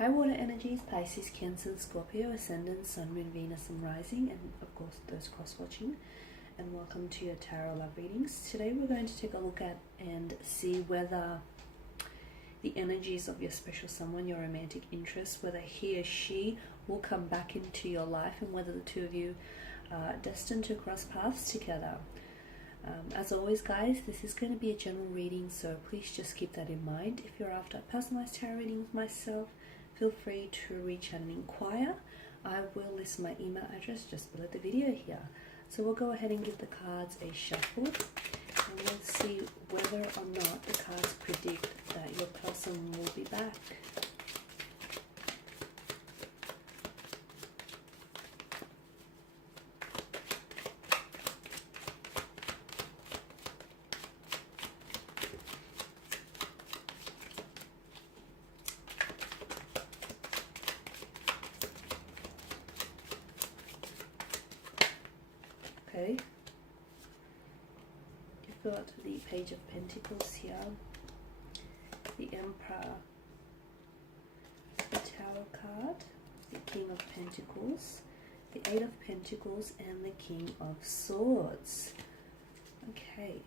High water energies, Pisces, Cancer, Scorpio, Ascendant, Sun, Moon, Venus, and Rising, and of course those cross-watching. And welcome to your Tarot Love Readings. Today we're going to take a look at and see whether the energies of your special someone, your romantic interest, whether he or she will come back into your life and whether the two of you are destined to cross paths together. As always, guys, this is going to be a general reading, so please just keep that in mind. If you're after personalized tarot readings myself, feel free to reach out and inquire. I will list my email address just below the video here. So we'll go ahead and give the cards a shuffle, and we'll see whether or not the cards predict that your person will be back. Okay, you've got the Page of Pentacles here, the Emperor, the Tower card, the King of Pentacles, the Eight of Pentacles, and the King of Swords. Okay.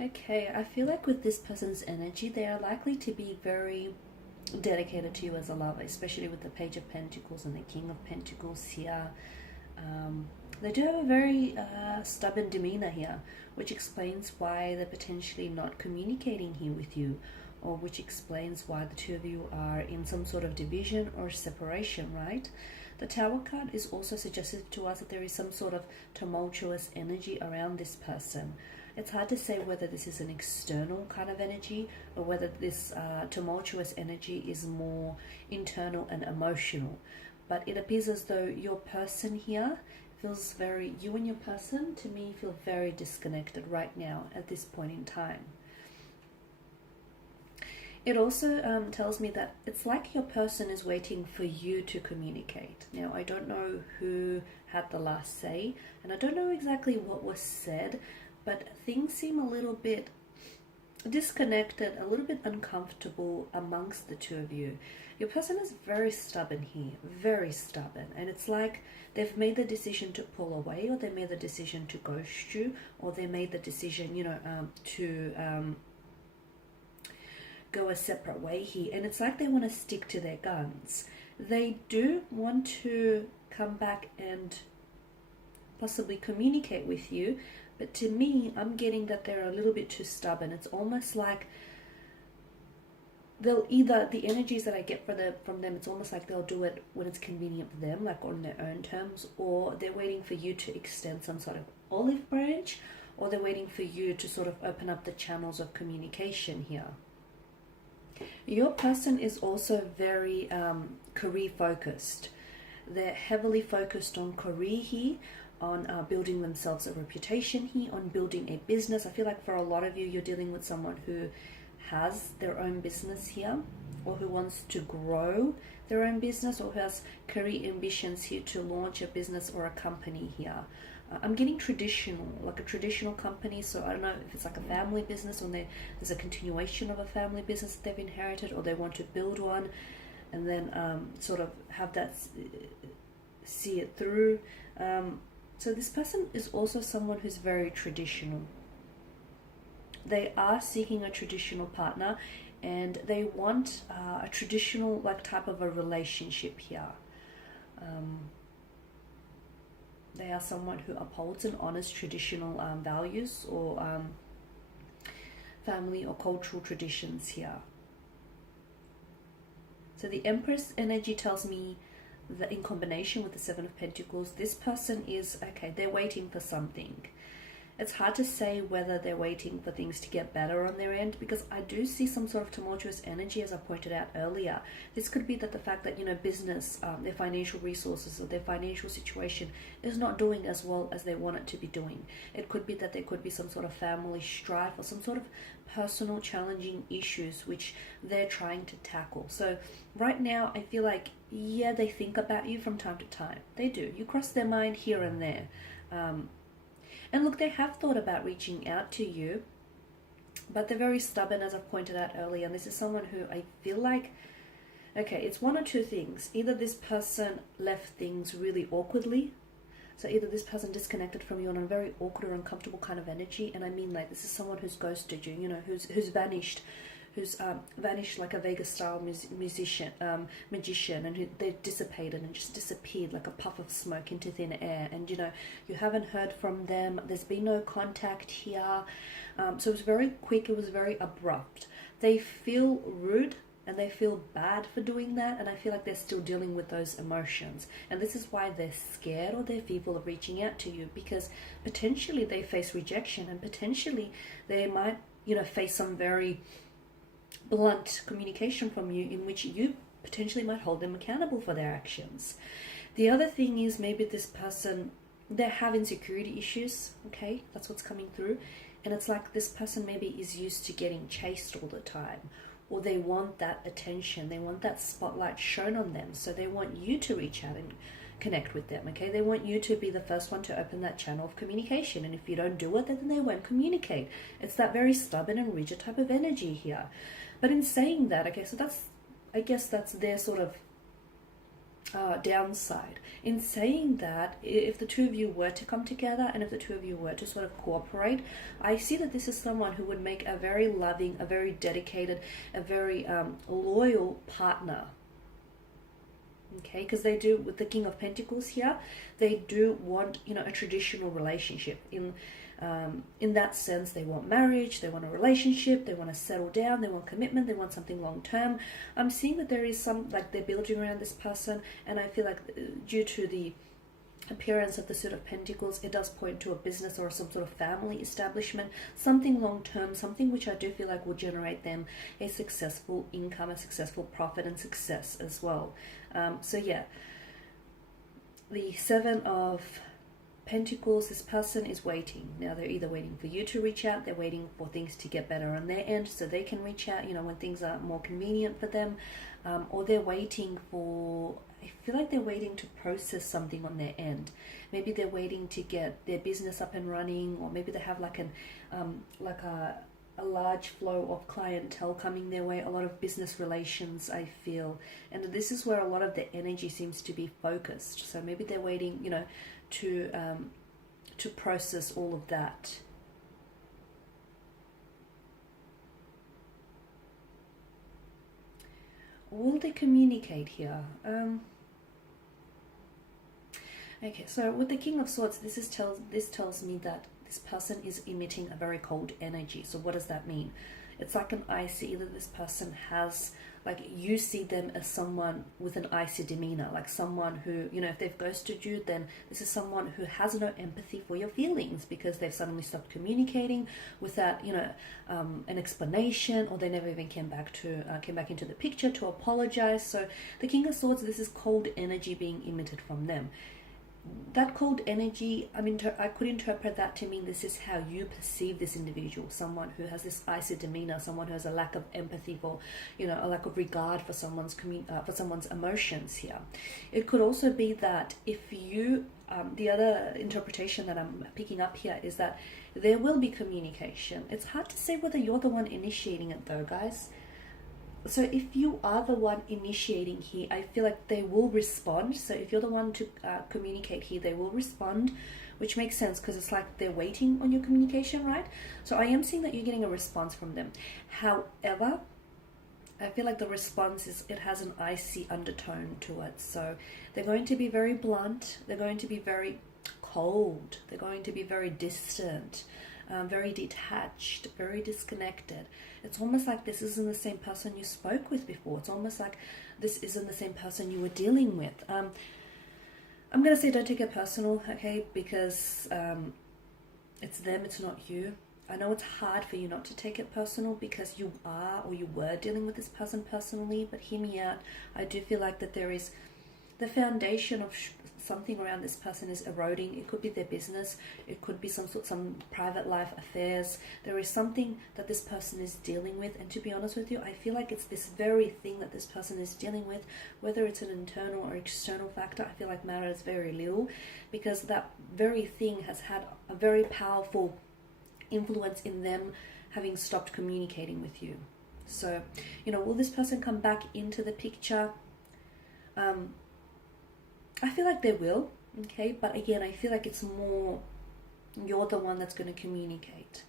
Okay, I feel like with this person's energy, they are likely to be very dedicated to you as a lover, especially with the Page of Pentacles and the King of Pentacles here. They do have a very stubborn demeanor here, which explains why they're potentially not communicating here with you, or which explains why the two of you are in some sort of division or separation, right? The Tower card is also suggestive to us that there is some sort of tumultuous energy around this person. It's hard to say whether this is an external kind of energy or whether this tumultuous energy is more internal and emotional. But it appears as though your person here feels very, you and your person, to me, feel very disconnected right now at this point in time. It also tells me that it's like your person is waiting for you to communicate. Now, I don't know who had the last say, and I don't know exactly what was said, but things seem a little bit disconnected, a little bit uncomfortable amongst the two of you. Your person is very stubborn here, very stubborn, and it's like they've made the decision to pull away, or they made the decision to ghost you, or they made the decision, to go a separate way here, and it's like they want to stick to their guns. They do want to come back and possibly communicate with you, but to me, I'm getting that they're a little bit too stubborn. It's almost like they'll either, the energies that I get from them, it's almost like they'll do it when it's convenient for them, like on their own terms, or they're waiting for you to extend some sort of olive branch, or they're waiting for you to sort of open up the channels of communication here. Your person is also very career focused. They're heavily focused on career here, on building themselves a reputation here, on building a business. I feel like for a lot of you, you're dealing with someone who has their own business here, or who wants to grow their own business, or who has career ambitions here to launch a business or a company here. I'm getting traditional, like a traditional company, so I don't know if it's like a family business, or there's a continuation of a family business that they've inherited, or they want to build one and then sort of have that, see it through. So this person is also someone who's very traditional. They are seeking a traditional partner, and they want a traditional type of a relationship here. They are someone who upholds and honors traditional values, or family or cultural traditions here. So the Empress energy tells me that in combination with the Seven of Pentacles, this person is, okay, they're waiting for something. It's hard to say whether they're waiting for things to get better on their end, because I do see some sort of tumultuous energy, as I pointed out earlier. This could be that the fact that, business, their financial resources, or their financial situation is not doing as well as they want it to be doing. It could be that there could be some sort of family strife, or some sort of personal challenging issues which they're trying to tackle. So right now, I feel like, yeah, they think about you from time to time. They do. You cross their mind here and there. And look, they have thought about reaching out to you, but they're very stubborn, as I've pointed out earlier. And this is someone who I feel like, okay, it's one or two things. Either this person left things really awkwardly. So either this person disconnected from you on a very awkward or uncomfortable kind of energy. And I mean, like, this is someone who's ghosted you, you know, who's vanished. Who's vanished like a Vegas-style magician, and who they've dissipated and just disappeared like a puff of smoke into thin air. And, you know, you haven't heard from them. There's been no contact here. So it was very quick. It was very abrupt. They feel rude and they feel bad for doing that. And I feel like they're still dealing with those emotions. And this is why they're scared or they're fearful of reaching out to you, because potentially they face rejection and potentially they might, you know, face some very blunt communication from you in which you potentially might hold them accountable for their actions. The other thing is maybe this person, they have insecurity issues, okay? That's what's coming through. And it's like this person maybe is used to getting chased all the time, or they want that attention, they want that spotlight shown on them, so they want you to reach out and connect with them, okay? They want you to be the first one to open that channel of communication, and if you don't do it, then they won't communicate. It's that very stubborn and rigid type of energy here. But in saying that, okay, so that's, I guess that's their sort of downside. In saying that, if the two of you were to come together and if the two of you were to sort of cooperate, I see that this is someone who would make a very loving, a very dedicated, a very loyal partner. Okay, because they do, with the King of Pentacles here, they do want, you know, a traditional relationship. In that sense, they want marriage, they want a relationship, they want to settle down, they want commitment, they want something long term. I'm seeing that there is some, like, they're building around this person, and I feel like due to the appearance of the Suit of Pentacles, it does point to a business or some sort of family establishment, something long term, something which I do feel like will generate them a successful income, a successful profit and success as well. So yeah, the Seven of Pentacles, this person is waiting. Now they're either waiting for you to reach out, they're waiting for things to get better on their end so they can reach out, you know, when things are more convenient for them, or they're waiting for, I feel like they're waiting to process something on their end. Maybe they're waiting to get their business up and running, or maybe they have like a large flow of clientele coming their way, a lot of business relations, I feel. And this is where a lot of the energy seems to be focused. So maybe they're waiting, you know, to process all of that. Will they communicate here? Okay, so with the King of Swords, this tells me that this person is emitting a very cold energy. So what does that mean? It's like an icy, either this person has, like, you see them as someone with an icy demeanor, like someone who, you know, if they've ghosted you, then this is someone who has no empathy for your feelings because they've suddenly stopped communicating without, you know, an explanation, or they never even came back into the picture to apologize. So the King of Swords, this is cold energy being emitted from them. That cold energy, I mean, I could interpret that to mean this is how you perceive this individual, someone who has this icy demeanor, someone who has a lack of empathy for, you know, a lack of regard for someone's emotions here. It could also be that if you, the other interpretation that I'm picking up here is that there will be communication. It's hard to say whether you're the one initiating it though, guys. So if you are the one initiating here, I feel like they will respond. So if you're the one to communicate here, they will respond, which makes sense because it's like they're waiting on your communication, right? So I am seeing that you're getting a response from them. However, I feel like the response is, it has an icy undertone to it. So they're going to be very blunt. They're going to be very cold. They're going to be very distant. Very detached, very disconnected. It's almost like this isn't the same person you spoke with before. It's almost like this isn't the same person you were dealing with. I'm going to say don't take it personal, okay? Because it's them, it's not you. I know it's hard for you not to take it personal because you are, or you were, dealing with this person personally, but hear me out. I do feel like that there is the foundation of something around this person is eroding. It could be their business, it could be some private life affairs. There is something that this person is dealing with, and to be honest with you, I feel like it's this very thing that this person is dealing with, whether it's an internal or external factor. I feel like matters very little, because that very thing has had a very powerful influence in them having stopped communicating with you. So, you know, will this person come back into the picture? I feel like they will, okay? But again, I feel like it's more you're the one that's going to communicate.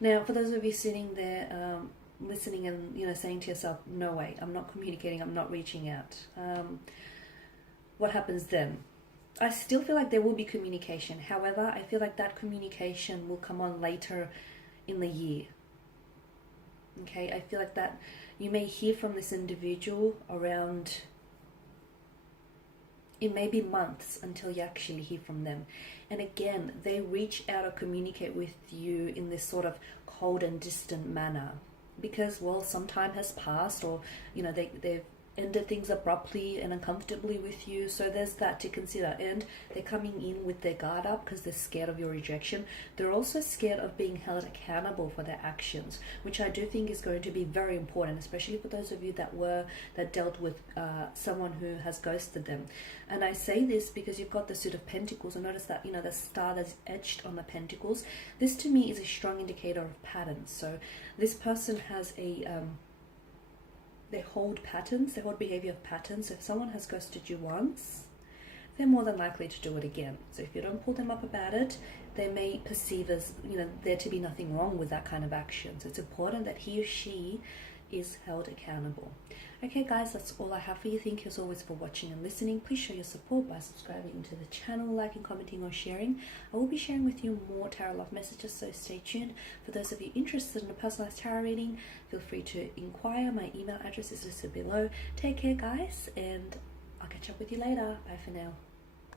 Now, for those of you sitting there listening and, you know, saying to yourself, no way, I'm not communicating, I'm not reaching out. What happens then? I still feel like there will be communication. However, I feel like that communication will come on later in the year. Okay, I feel like that you may hear from this individual around, it may be months until you actually hear from them. And again, they reach out or communicate with you in this sort of cold and distant manner because, well, some time has passed, or, you know, they've ended things abruptly and uncomfortably with you. So there's that to consider. And they're coming in with their guard up because they're scared of your rejection. They're also scared of being held accountable for their actions, which I do think is going to be very important, especially for those of you that dealt with someone who has ghosted them. And I say this because you've got the Suit of Pentacles, and notice that, you know, the star that's etched on the Pentacles. This to me is a strong indicator of patterns. So this person has they hold patterns, they hold behavior of patterns. So if someone has ghosted you once, they're more than likely to do it again. So if you don't pull them up about it, they may perceive as, you know, there to be nothing wrong with that kind of action. So it's important that he or she is held accountable. Okay guys, that's all I have for you. Thank you as always for watching and listening. Please show your support by subscribing to the channel, liking, commenting or sharing. I will be sharing with you more tarot love messages, so stay tuned. For those of you interested in a personalized tarot reading, feel free to inquire. My email address is listed below. Take care guys, and I'll catch up with you later. Bye for now.